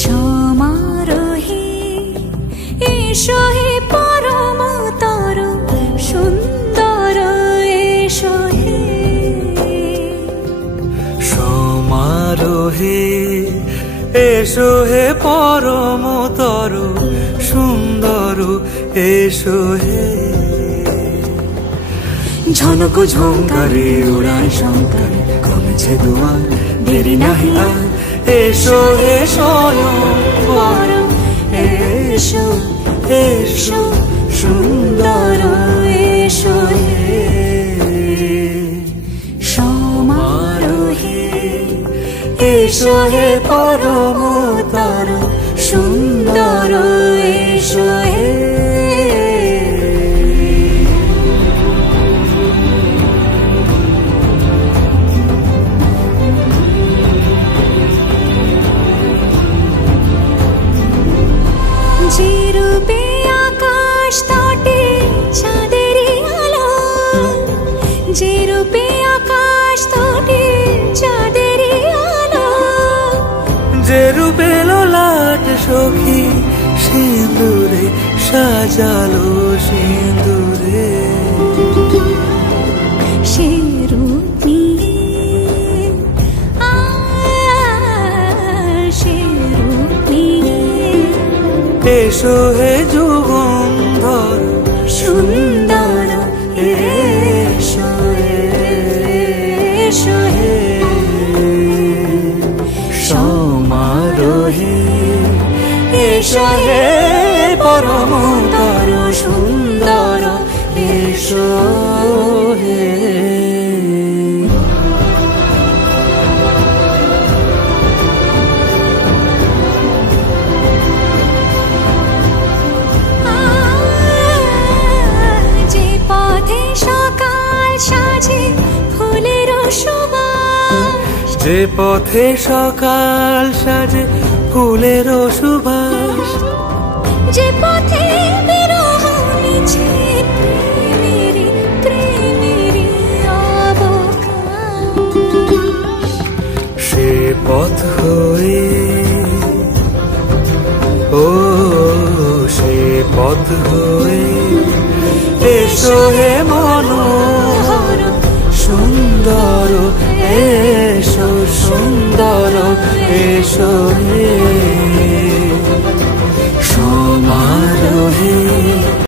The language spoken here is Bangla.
সমারোহে এসো হে পরম তর সুন্দর এসো হে। সমারোহে এসো হে পরম তর সুন্দর এসো হে। ঝনক ঝঙ্কারে উড়ায় শঙ্কারে কমেছে দুয়ার, দেরি নাহি আর এসো হে স্বয়ং পরম এসো এসো সুন্দর এসো হে। সমারোহে এসো হে পরম তর সুন্দর এসো হে। যে রূপে আকাশ তটে চাঁদেরই আলো, যে রূপে আকাশ তটে চাঁদেরই আলো, যে রূপে ললাট সখী সিঁদুরে সাজালো সিঁদুরে। সে রূপ নিয়ে সে রূপ নিয়ে এসো হে যুগন্ধর সুন্দর এসো এসো হে। সমারোহে এসো হে পরম তর সুন্দর এসো হে। যে পথে সকাল সাজে ফুলের সুবাস, যে পথে সকাল সাজে ফুলের সুবাস, যে পথে বিরহ মিছে প্রেমেরই প্রেমেরই অবকাশ, সে পথ হয়ে ও সে পথ হয়ে এসো হে মনোহর সুন্দর এসো সুন্দর এসো হে।